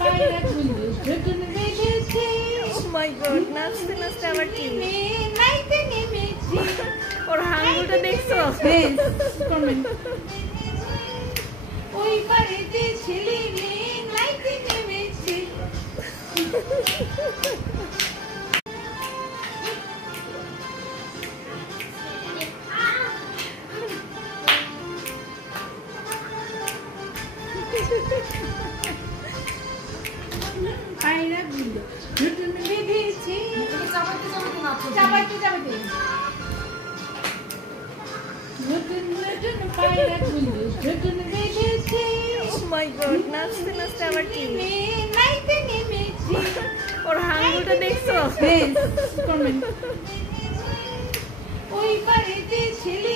পায়রা গুলো ঝুটুন বেঁধেছে। Oh my God, নাচতে নাচতে আবার কি নাইতে নেমেছি। ওর হাঙ্গুটা দেখছো? ওই বাড়িতে ছেলে মেয়ে নাইতে নেমেছে। পায়রা গুলো ঝুটুন বেঁধেছে। চাপাইতে চাপাইতে নতুন নতুন পায়রা গুলো ঝুটুন বেঁধেছে। Oh my God, নাচতে নাচতে আবার কি নাইতে নেমেছি। ওর হাঙ্গুটা দেখছো? ওই বাড়িতে ছেলে